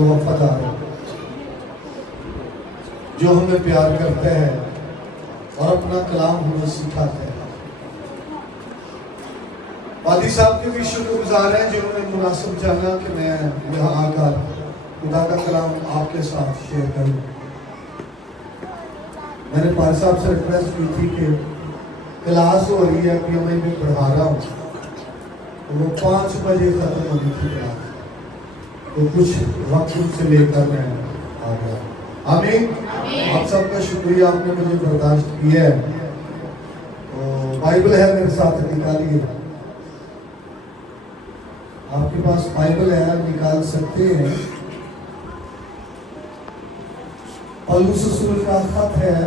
جو وفادار ہے، جو ہمیں پیار کرتے ہیں اور اپنا کلام ہمیں سکھاتے ہیں۔ پادری صاحب کے بھی شکر گزار ہیں جنہوں نے مناسب جانا کہ میں یہاں آ کر خدا کا کلام آپ کے ساتھ شیئر کروں۔ میں نے پادری صاحب سے ریکویسٹ کی تھی کہ کلاس ہو رہی ہے، پی ایم آئی میں پڑھا رہا ہوں، وہ 5 بجے ختم ہونی تھی کلاس، تو کچھ وقت ان سے لے کر میں آ گیا۔ آمین۔ آپ سب کا شکریہ، آپ نے مجھے برداشت کیا ہے۔ تو بائبل ہے میرے ساتھ، نکالیے۔ آپ کے پاس بائبل ہے، نکال سکتے ہیں۔ پولس رسول کا خط ہے،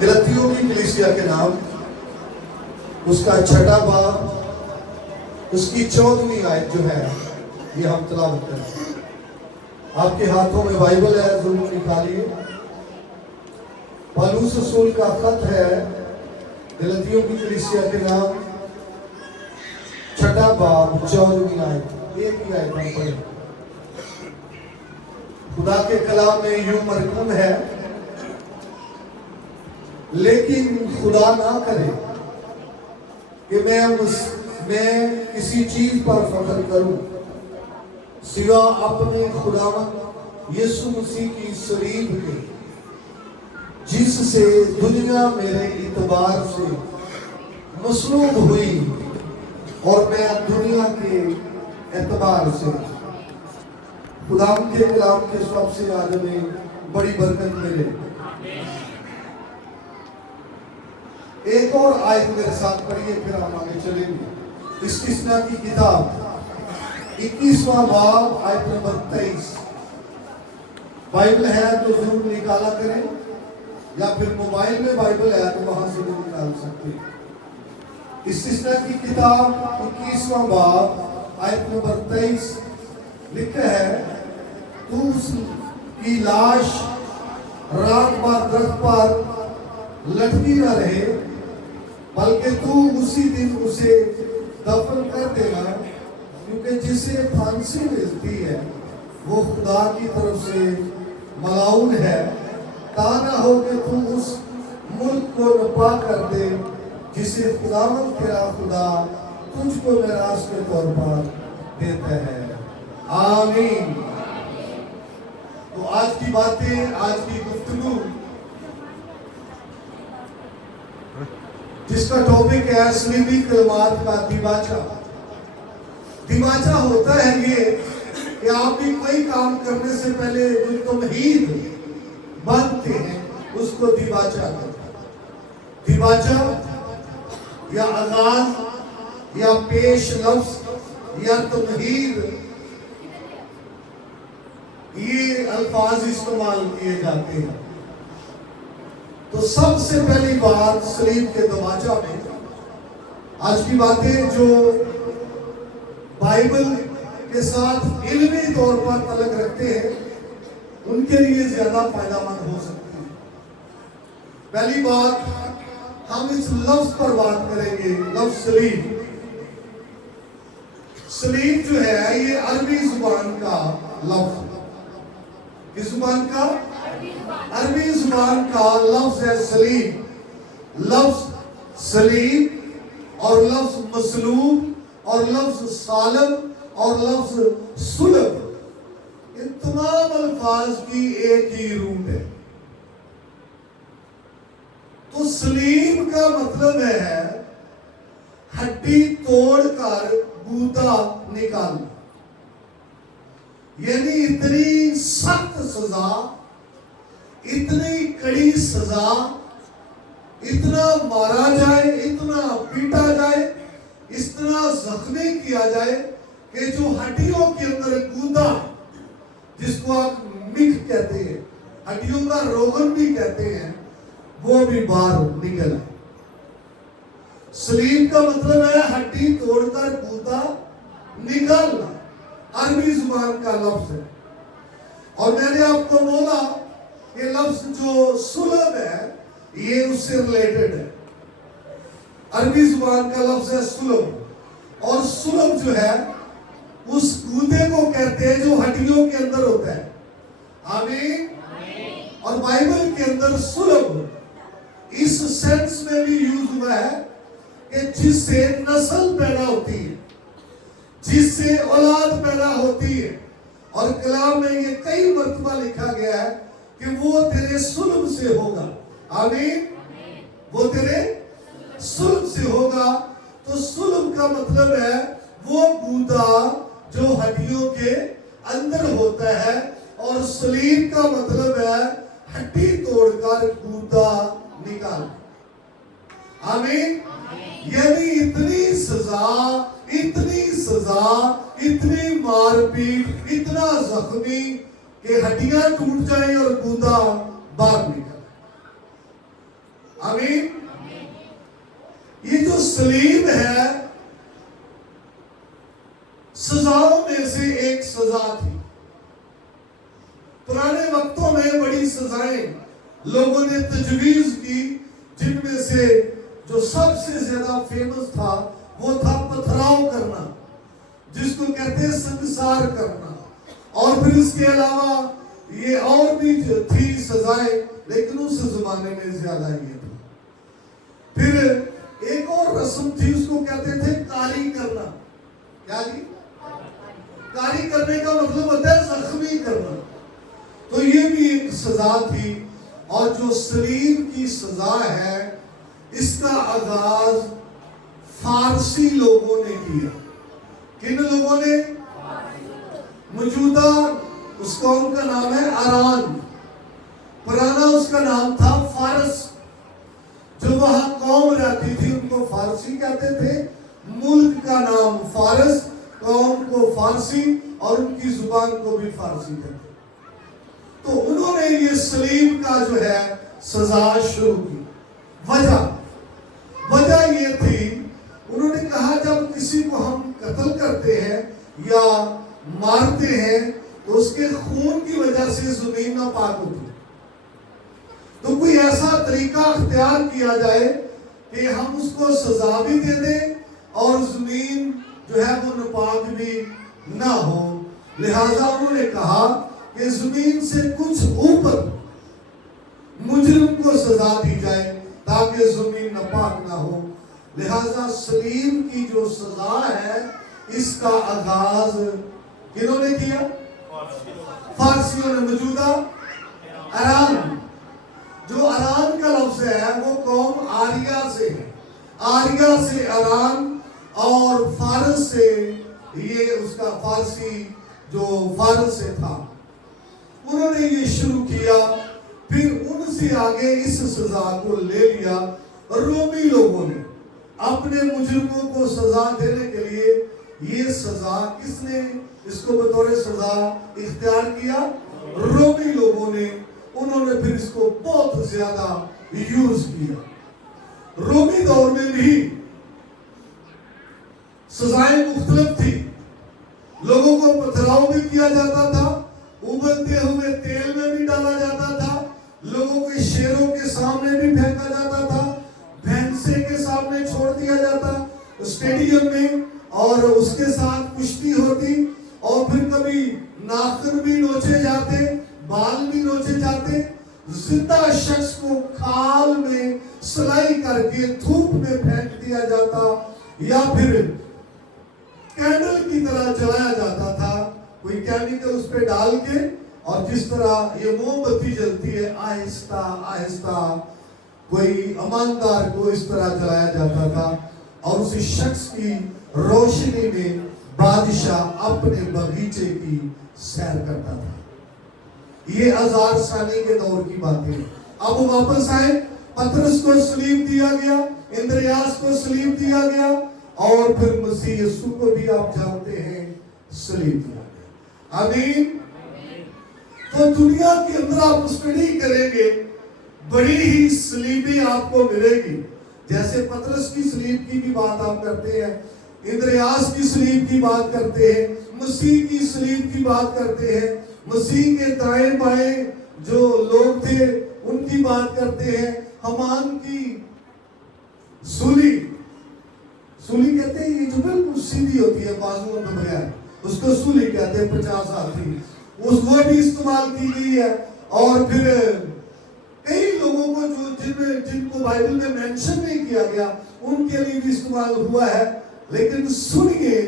گلتیوں کی کلیسیا کے نام، اس کا 6واں باب، اس کی 14ویں آیت جو ہے یہ ہم تلاوت کریں۔ آپ کے ہاتھوں میں بائبل ہے، ضرور نکالیے۔ پولس رسول کا خط ہے، گلتیوں کی کلیسیا کے نام، 6واں باب، 14ویں آیت۔ ایک ہی آیت ہم پڑھیں۔ خدا کے کلام میں یوں مرکون ہے، لیکن خدا نہ کرے کہ میں کسی چیز پر فخر کروں سوا اپنے خداوند یسوع مسیح کی صلیب کے، جس سے دنیا میرے اعتبار سے مصلوب ہوئی اور میں دنیا کے اعتبار سے۔ خداوند کے کلام کے سب سے آج ہمیں بڑی برکت ملے۔ ایک اور آیت میرے ساتھ پڑھیے، پھر ہم آگے چلیں گے۔ استثناء کی کتاب 21واں باب، آیت نمبر 23۔ بائبل ہے تو ضرور نکالا کریں، یا پھر موبائل میں بائبل ہے تو وہاں سے بھی نکال سکتے ہیں۔ استثناء کی کتاب 21واں باب، آیت نمبر 23 لکھا ہے، تو اس کی لاش رات بھر درخت پر لٹکی نہ رہے، بلکہ تو اسی دن اسے دفن کر دینا، کیونکہ جسے پھانسی ملتی ہے وہ خدا کی طرف سے ملعون ہے، تا نہ ہو کہ تو اس ملک کو نپا کر دے جسے خداوند تیرا خدا تجھ کو میراث کے طور پر دیتا ہے۔ آمین۔ تو آج کی باتیں، آج کی گفتگو جس کا ٹاپک ہے صلیبی کلمات کا دیباچہ۔ دیباچہ ہوتا ہے یہ کہ آپ بھی کوئی کام کرنے سے پہلے جو تمہید باندھتے ہیں اس کو دیباچہ کہتے ہیں۔ دیباچہ یا آغاز یا پیش لفظ یا تمہید، یہ الفاظ استعمال کیے جاتے ہیں۔ تو سب سے پہلی بات صلیب کے دیباچہ میں، آج کی باتیں جو بائبل کے ساتھ علمی طور پر تعلق رکھتے ہیں ان کے لیے زیادہ فائدہ مند ہو سکتی ہے۔ پہلی بات، ہم اس لفظ پر بات کریں گے، لفظ صلیب۔ صلیب جو ہے یہ عربی زبان کا لفظ ہے۔ کس زبان کا؟ عربی زبان کا لفظ ہے صلیب۔ لفظ صلیب اور لفظ مصلوب اور لفظ صالب اور لفظ صلب، ان تمام الفاظ کی ایک ہی روٹ ہے۔ تو صلیب کا مطلب ہے ہڈی توڑ کر گودا نکالنا، یعنی اتنی سخت سزا، اتنی کڑی سزا، اتنا مارا جائے، اتنا پیٹا جائے، اس طرح زخمی کیا جائے کہ جو ہڈیوں کے اندر گودا، جس کو آپ مکھ کہتے ہیں، ہڈیوں کا روغن بھی کہتے ہیں، وہ بھی باہر نکل آئے۔ صلیب کا مطلب ہے ہڈی توڑ کر گودا نکالنا۔ عربی زبان کا لفظ ہے، اور میں نے آپ کو بولا کہ لفظ جو صلب ہے یہ اس سے ریلیٹڈ ہے. عربی زبان کا لفظ ہے صلب، اور صلب جو ہے اس گودے کو کہتے ہیں جو ہڈیوں کے اندر ہوتا ہے. آمین. اور بائبل کے اندر صلب اس سینس میں بھی یوز ہوا ہے کہ جس سے نسل پیدا ہوتی ہے، جس سے اولاد پیدا ہوتی ہے. اور کلام میں یہ کئی مرتبہ لکھا گیا ہے کہ وہ تیرے صلب سے ہوگا. آمین. وہ تیرے صلب سے ہوگا. تو صلب کا مطلب ہے وہ گودا جو ہڈیوں کے اندر ہوتا ہے، اور صلیب کا مطلب ہے ہڈی توڑ کر گودا نکال. آمین. یعنی اتنی سزا، اتنی مار پیٹ، اتنا زخمی کہ ہڈیاں ٹوٹ جائیں اور گودا باہر نکل. آمین. یہ جو صلیب ہے سزاؤں میں سے ایک سزا تھی. پرانے وقتوں میں بڑی سزائیں لوگوں نے تجویز کی، جن میں سے جو سب سے زیادہ فیمس تھا وہ تھا پتھراؤ کرنا، جس کو کہتے ہیں سنگسار کرنا. اور پھر اس کے علاوہ یہ اور بھی تھی سزائیں، لیکن اس زمانے میں زیادہ یہ تھا. پھر ایک اور رسم تھی، اس کو کہتے تھے کاری کرنا. کیا جی؟ کاری کرنے کا مطلب ہوتا ہے زخمی کرنا. تو یہ بھی ایک سزا تھی. اور جو صلیب کی سزا ہے اس کا آغاز فارسی لوگوں نے کیا. کن لوگوں نے؟ موجودہ اس قوم کا نام ہے اران، پرانا اس کا نام تھا فارس. جو وہاں قوم رہتی تھی ان کو فارسی کہتے تھے. ملک کا نام فارس، قوم کو فارسی، اور ان کی زبان کو بھی فارسی کہتے. تو انہوں نے یہ صلیب کا جو ہے سزا شروع کی. وجہ یہ تھی، انہوں نے کہا جب کسی کو ہم قتل کرتے ہیں یا مارتے ہیں تو اس کے خون کی وجہ سے زمین ناپاک ہوتی ہے. تو کوئی ایسا طریقہ اختیار کیا جائے کہ ہم اس کو سزا بھی دے دیں اور زمین جو ہے وہ ناپاک بھی نہ ہو. لہذا انہوں نے کہا کہ زمین سے کچھ اوپر مجرم کو سزا دی جائے تاکہ زمین ناپاک نہ ہو. لہذا صلیب کی جو سزا ہے اس کا آغاز کنہوں نے کیا؟ فارسیوں نے. موجودہ اران، جو اران کا لفظ ہے وہ قوم آریہ سے ہے. آریہ سے اران، اور فارس سے یہ اس کا فارسی جو فارس سے تھا. انہوں نے یہ شروع کیا. پھر ان سے آگے اس سزا کو لے لیا رومی لوگوں نے. اپنے مجرموں کو سزا دینے کے لیے یہ سزا کس نے اس کو بطور سزا اختیار کیا؟ رومی لوگوں نے. انہوں نے پھر اس کو بہت زیادہ یوز کیا. رومی دور میں بھی سزائیں مختلف تھی. لوگوں کو پتھراؤ بھی کیا جاتا تھا، ابلتے ہوئے تیل میں بھی ڈالا جاتا تھا، لوگوں کو شیروں کے سامنے بھی پھینکا جاتا تھا، بھینسے کے سامنے چھوڑ دیا جاتا اسٹیڈیم میں، اور اس کے ساتھ کشتی ہوتی. اور پھر کبھی ناخن بھی نوچے جاتے، بال بھی نوچے جاتے. زندہ شخص کو کھال میں سلائی کر کے دھوپ میں پھینک دیا جاتا، یا پھر کینڈل کی طرح جلایا جاتا تھا، کوئی کیمیکل اس پہ ڈال کے. اور جس طرح یہ موم بتی جلتی ہے آہستہ آہستہ کوئی اماندار کو اس طرح جلایا جاتا تھا. اور اسی شخص کی روشنی میں بادشاہ اپنے بغیچے کی سیر کرتا تھا. یہ ہزار سالی کے دور کی باتیں. اب وہ واپس آئے. پترس کو صلیب دیا گیا، اندریاس کو صلیب دیا گیا، اور پھر مسیح یسوع کو بھی آپ جانتے ہیں صلیب دیا گیا. آمین. تو دنیا کے اندر آپ اسٹڈی کریں گے بڑی ہی صلیبیں آپ کو ملے گی. جیسے پترس کی صلیب کی بھی بات آپ کرتے ہیں، اندریاس کی صلیب کی بات کرتے ہیں، مسیح کی صلیب کی بات کرتے ہیں، مسیح کے دائیں بائیں جو لوگ تھے ان کی بات کرتے ہیں، حمان کی سولی کہتے ہیں، یہ جو بالکل سیدھی ہوتی ہے بازوؤں کے بغیر، اس کو سولی کہتے ہیں، 50 ہاتھی، وہ بھی استعمال کی گئی ہے۔ اور پھر کئی لوگوں کو جن کو بائبل میں مینشن نہیں کیا گیا ان کے لیے بھی استعمال ہوا ہے۔ لیکن سنیے،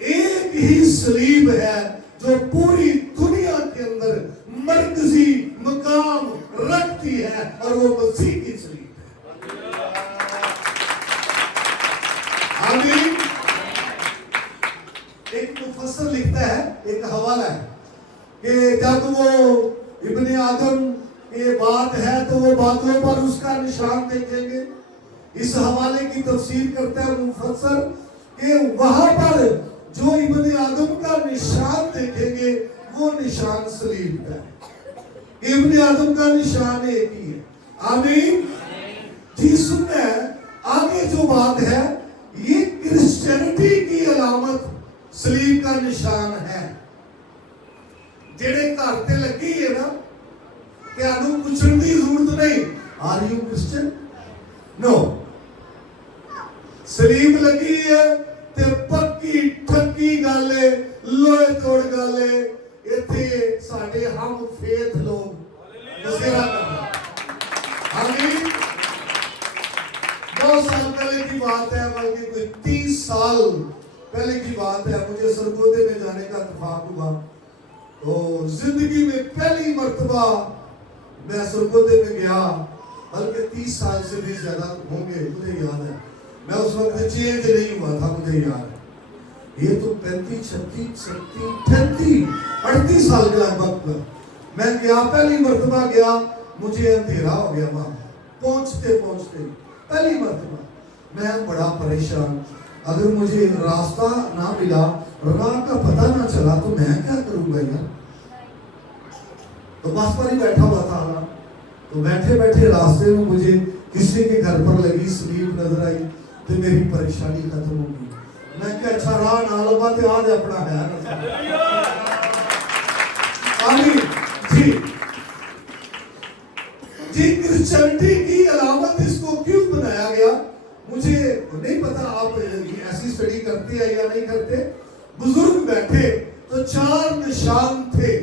ایک ہی صلیب ہے جو پوری دنیا کے اندر مرکزی مقام رکھتی ہے، اور وہ مسیح کی صلیب ہے۔ آمین۔ ایک مفسر لکھتا ہے، ایک حوالہ ہے کہ جب وہ ابن آدم یہ بات ہے تو وہ باتوں پر اس کا نشان دیکھیں گے۔ اس حوالے کی تفسیر کرتا ہے مفسر کہ وہاں پر جو ابن آدم کا نشان دیکھیں گے وہ نشان صلیب کا ہے۔ ابن آدم کا نشان ایک ہی ہے۔ آمین۔ جی سننا ہے، آگے جو بات ہے یہ کرسچینٹی کی علامت صلیب کا نشان ہے۔ جڑے گھر تے لگی ہے نا، کہ انہوں پوچھن دی ضرورت نہیں، آر یو کرسچن؟ نو، صلیب لگی ہے تے پکی ٹھکی گالے لوہے توڑ گالے ایتھے ساڈے ہم فیتھ لوگ بسیرا کرنا۔ آمین۔ 2 سال پہلے کی بات ہے، بلکہ کوئی 30 سال پہلے کی بات ہے، مجھے سرگودے میں جانے کا اتفاق ہوا۔ تو زندگی میں پہلی مرتبہ میں سرگودے میں گیا، بلکہ 30 سال سے بھی زیادہ ہوں گے، مجھے یاد ہے۔ میں اس وقت چینج نہیں ہوا تھا، مجھے یاد ہے۔ یہ تو 35 36 37 38 سال کے لگ بھگ میں گیا، پہلی مرتبہ گیا، مجھے اندھیرا ہو گیا وہاں پہنچتے پہلی مرتبہ میں بڑا پریشان۔ اگر مجھے راستہ نہ ملا، راہ کا پتہ نہ چلا تو میں کیا کروں گا یار؟ تو بس پر ہی بیٹھا ہوا تھا، تو بیٹھے بیٹھے راستے میں مجھے کسی کے گھر پر لگی صلیب نظر آئی، تو میری پریشانی ختم ہو گئی۔ میں کہ اچھا راہ نہ لبا تو آج اپنا ہے۔ آمین۔ جی کرسچینٹی کی علامت اس کو کیوں بنایا گیا مجھے نہیں پتا، آپ ایسی اسٹڈی کرتے ہیں یا نہیں کرتے۔ بزرگ بیٹھے تو 4 نشان تھے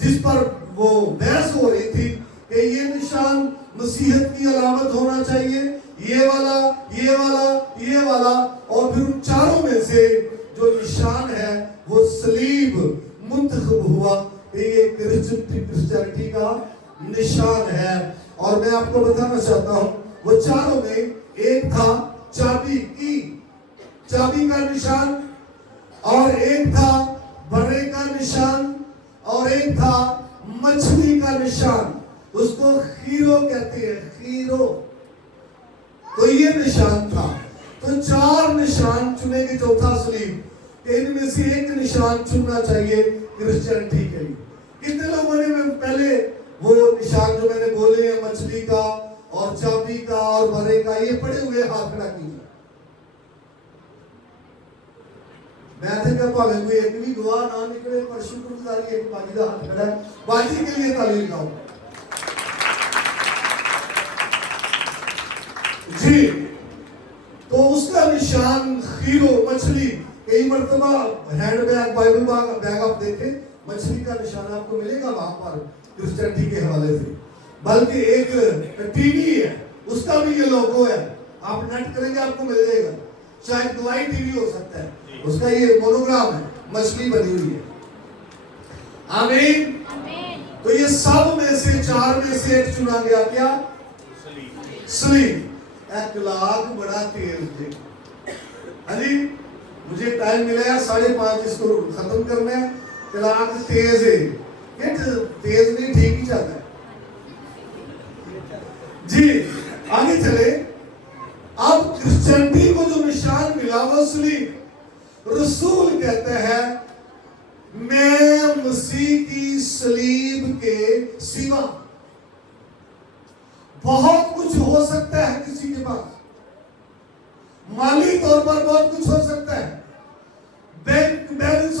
جس پر وہ بحث ہو رہی تھی کہ یہ نشان مسیحیت کی علامت ہونا چاہیے، یہ والا، یہ والا، یہ والا، اور پھر ان چاروں میں سے جو نشان ہے وہ صلیب منتخب ہوا کہ یہ کرسچینٹی کا نشان ہے۔ اور میں آپ کو بتانا چاہتا ہوں، وہ چاروں میں ایک تھا چابی کا نشان، اور ایک تھا برے کا نشان، اور ایک تھا مچھلی کا نشان، اس کو خیرو کہتے ہیں، خیرو۔ تو یہ نشان تھا۔ تو 4 نشان چنے کے، چوتھا صلیب، کہ ان میں سے ایک نشان چننا چاہیے کرسچینٹی کے لیے۔ کتنے لوگوں نے پہلے وہ نشان جو میں نے بولے ہیں، مچھلی کا اور چابی کا اور برے کا، یہ پڑے ہوئے ہاتھ کھڑا کیجیے۔ میں تھے کہ پاگے کوئی ایک بھی گواہ نہ نکلے، پر شکر گزاری ایک باجی کا ہاتھ کھڑا ہے، باجی کے لیے تعلیم لاؤ۔ جی تو اس کا نشان خیرو، مچھلی۔ کئی مرتبہ ہینڈ بیگ، بائبل بیگ آپ دیکھیں، مچھلی کا نشان آپ کو ملے گا وہاں پر کرسچینٹی کے حوالے سے۔ بلکہ ایک ٹی وی ہے، اس کا بھی یہ لوگو ہے، آپ نیٹ کریں گے آپ کو مل جائے گا، شاید دوائی ٹی وی ہو سکتا ہے، اس کا یہ مونوگرام ہے، مچھلی بنی ہوئی ہے۔ آمین۔ تو یہ سب میں سے 4 میں سے ایک چنا گیا، کیا؟ صلیب۔ ایک لاکھ بڑا تیز تھے۔ علی مجھے ٹائم ملا ہے 5:30 اس کو ختم کرنا ہے۔ کلاک تیز ہے، تیز نہیں، ٹھیک ہی چاہتا ہے۔ جی آگے چلے۔ اب کرسچینٹی کو جو نشان ملا وہ صلیب۔ رسول کہتا ہے میں مسیح کی صلیب کے سوا، بہت کچھ ہو سکتا ہے کسی کے پاس، مالی طور پر بہت کچھ ہو سکتا ہے، بینک بیلنس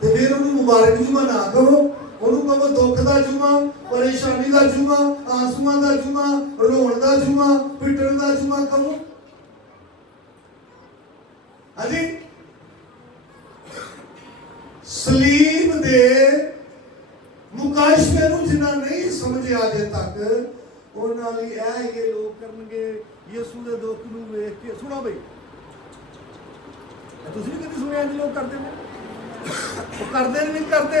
ਤੇ ਫਿਰ ਉਹਨੂੰ ਮੁਬਾਰਕ ਜੁਮਾ ਨਾ ਕਹੋ, ਉਹਨੂੰ ਕਹੋ ਦੁੱਖ ਦਾ ਜੁਮਾ, ਪਰੇਸ਼ਾਨੀ ਦਾ ਜੁਮਾ, ਆਂਸੂਆਂ ਦਾ ਜੁਮਾ, ਰੋਣ ਦਾ ਜੁਮਾ, ਪਿੱਟਣ ਦਾ ਜੁਮਾ ਕਹੋ। ਹਾਂਜੀ, ਸਲੀਬ ਦੇ ਮੁਕਾਸ਼ਫੇ ਨੂੰ ਜਿਨ੍ਹਾਂ ਨਹੀਂ ਸਮਝਿਆ ਅਜੇ ਤੱਕ, ਉਹਨਾਂ ਲਈ ਇਹ ਲੋਕ ਕਰਨਗੇ ਯਿਸੂ ਦੇ ਦੁੱਖ ਨੂੰ ਵੇਖ ਕੇ। ਸੁਣੋ ਬਈ, ਤੁਸੀਂ ਵੀ ਕਦੀ ਸੁਣਿਆ ਜੀ ਲੋਕ ਕਰਦੇ ਨੇ? ਉਹ ਕਰਦੇ ਨਹੀਂ ਕਰਦੇ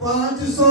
500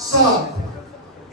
7।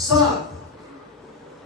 7,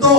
2।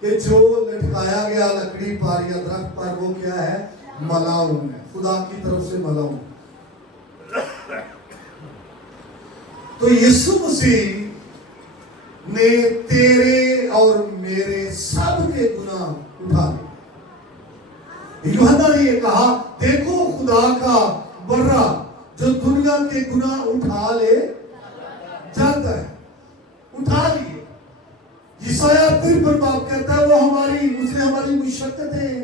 کہ جو لٹکایا گیا لکڑی پر یا درخت پر وہ کیا ہے؟ ملعون ہے، خدا کی طرف سے ملعون۔ تو یسوع مسیح نے تیرے اور میرے سب کے گناہ اٹھا لیے۔ یوحنا نے یہ کہا دیکھو خدا کا برہ جو دنیا کے گناہ اٹھا لے جاتا ہے، اٹھا لیے۔ یسایہ 53 باب کہتا ہے وہ اس نے ہماری مشقتیں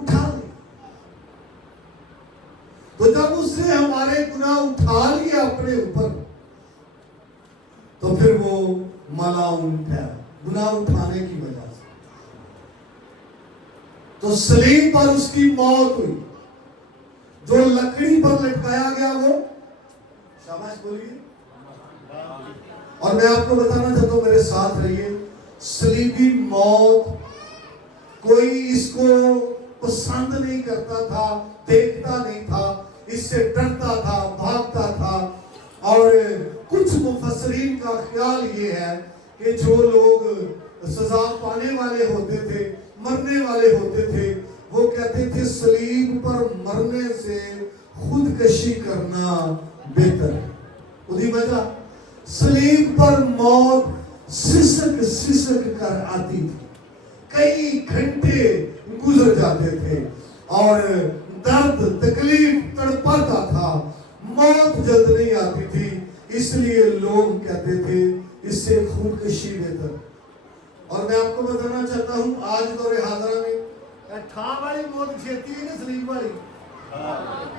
اٹھا لی۔ تو جب اس نے ہمارے گناہ اٹھا لیے اپنے اوپر تو پھر وہ ملعون ہے گناہ اٹھانے کی وجہ سے۔ تو صلیب پر اس کی موت ہوئی، جو لکڑی پر لٹکایا گیا وہ شاباش بولیے۔ اور میں آپ کو بتانا چاہتا ہوں، میرے ساتھ رہیے، صلیبی موت کوئی اس کو پسند نہیں کرتا تھا، دیکھتا نہیں تھا، اس سے ڈرتا تھا، بھاگتا تھا۔ اور کچھ مفسرین کا خیال یہ ہے کہ جو لوگ سزا پانے والے ہوتے تھے، مرنے والے ہوتے تھے، وہ کہتے تھے صلیب پر مرنے سے خودکشی کرنا بہتر ہے۔ خودی وجہ صلیب پر موت سسک سسک کر آتی تھی، کئی گھنٹے گزر جاتے تھے اور درد تکلیف تڑپاتا تھا، موت جلد نہیں آتی تھی، اس لیے لوگ کہتے تھے اس سے خودکشی بہتر۔ اور میں آپ کو بتانا چاہتا ہوں آج دور حاضرہ میں ٹھا والی موت چھیتی ہے کہ صلیب والی؟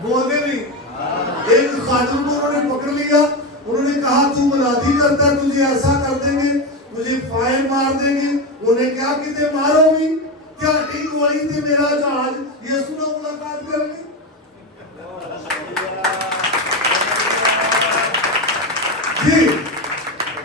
بولتے نہیں۔ ایک خاتون کو انہوں نے پکڑ لیا، انہوں نے کہا تو منادی کرتا ہے، تجھے ایسا کر دیں گے، تجھے فائر مار دیں گے۔ انہیں کیا کہتے مارو بھی کیا ٹھیک ہوئی تھی میرا جہاز یسوع نے ملاقات کر لی۔ جی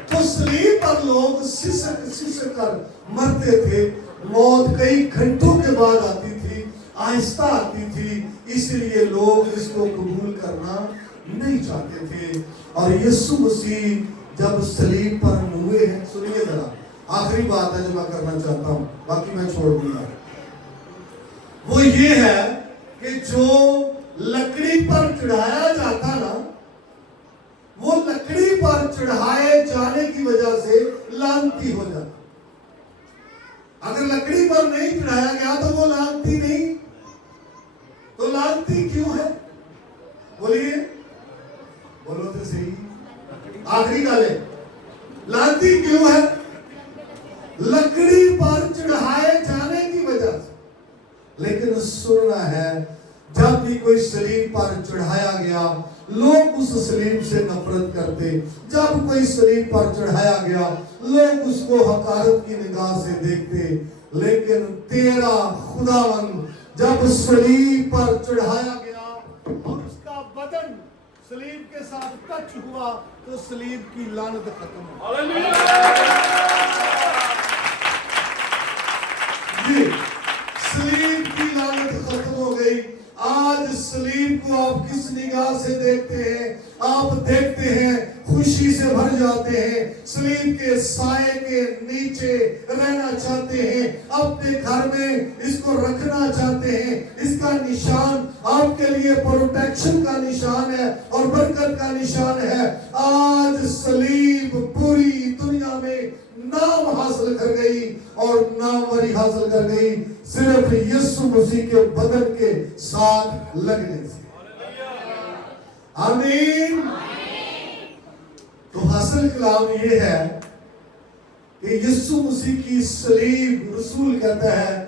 تو صلیب پر لوگ سسک سسک کر مرتے تھے، موت کئی گھنٹوں کے بعد آتی تھی، آہستہ آتی تھی، اس لیے لوگ اس کو قبول کرنا نہیں چاہتے تھے۔ اور یسوع مسیح جب صلیب پر ہوئے ہیں، سنیے ذرا آخری بات ہے جو میں کرنا چاہتا ہوں، باقی میں چھوڑ دوں گا، وہ یہ ہے کہ جو لکڑی پر چڑھایا جاتا نا، وہ لکڑی پر چڑھائے جانے کی وجہ سے لعنتی ہو جاتا۔ اگر لکڑی پر نہیں چڑھایا گیا تو وہ لعنتی نہیں، تو لعنتی کیوں ہے؟ بولیے، بولو تو صحیح، آخری گل ہے، لعنتی کیوں ہے؟ لکڑی پر چڑھائے جانے کی وجہ سے۔ لیکن سننا ہے جب بھی کوئی صلیب پر چڑھایا گیا لوگ اس صلیب سے نفرت کرتے، جب کوئی صلیب پر چڑھایا گیا لوگ اس کو حقارت کی نگاہ سے دیکھتے، لیکن تیرا خداوند جب صلیب پر چڑھایا گیا اور اس کا بدن صلیب کے ساتھ ٹچ ہوا تو صلیب کی لعنت ختم ہوئی۔ جی صلیب کی لعنت ختم ہو گئی۔ آج صلیب کو آپ کس نگاہ سے دیکھتے ہیں؟ آپ دیکھتے ہیں خوشی سے بھر جاتے ہیں، صلیب کے سائے کے نیچے رہنا چاہتے ہیں، اپنے گھر میں اس کو رکھنا چاہتے ہیں۔ اس کا نشان آپ کے لیے پروٹیکشن کا نشان ہے اور برکت کا نشان ہے۔ آج صلیب پوری دنیا میں نام حاصل کر گئی اور ناموری حاصل کر گئی صرف یسوع مسیح کے بدن کے ساتھ لگنے سے۔ آمین۔ تو حاصل کلام یہ ہے کہ یسوع مسیح کی صلیب، رسول کہتا ہے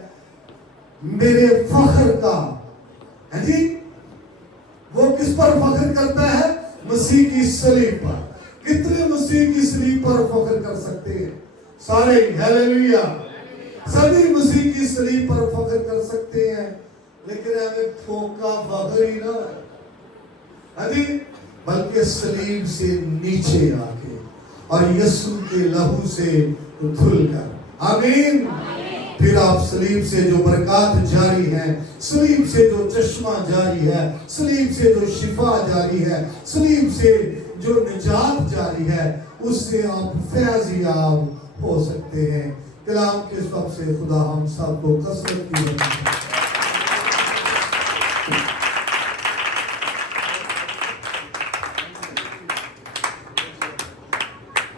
میرے فخر کا ہے جی، وہ کس پر فخر کرتا ہے؟ مسیح کی صلیب پر۔ کتنے مسیح کی صلیب پر فخر کر سکتے ہیں؟ سارے، ہیلیلویا، سبھی مسیح کی صلیب پر فخر کر سکتے ہیں، لیکن ہمیں پھوکا فخر ہی نہ ہے، بلکہ صلیب سے نیچے آ کے اور یسوع کے لہو سے دھل کر۔ آمین۔ پھر آپ صلیب سے جو برکات جاری ہیں، صلیب سے جو چشمہ جاری ہے، صلیب سے جو شفا جاری ہے، صلیب سے جو نجات جاری ہے، اس سے آپ فیض یاب ہو سکتے ہیں۔ کلام کے سب سے خدا ہم سب کو کثرت کی رحمت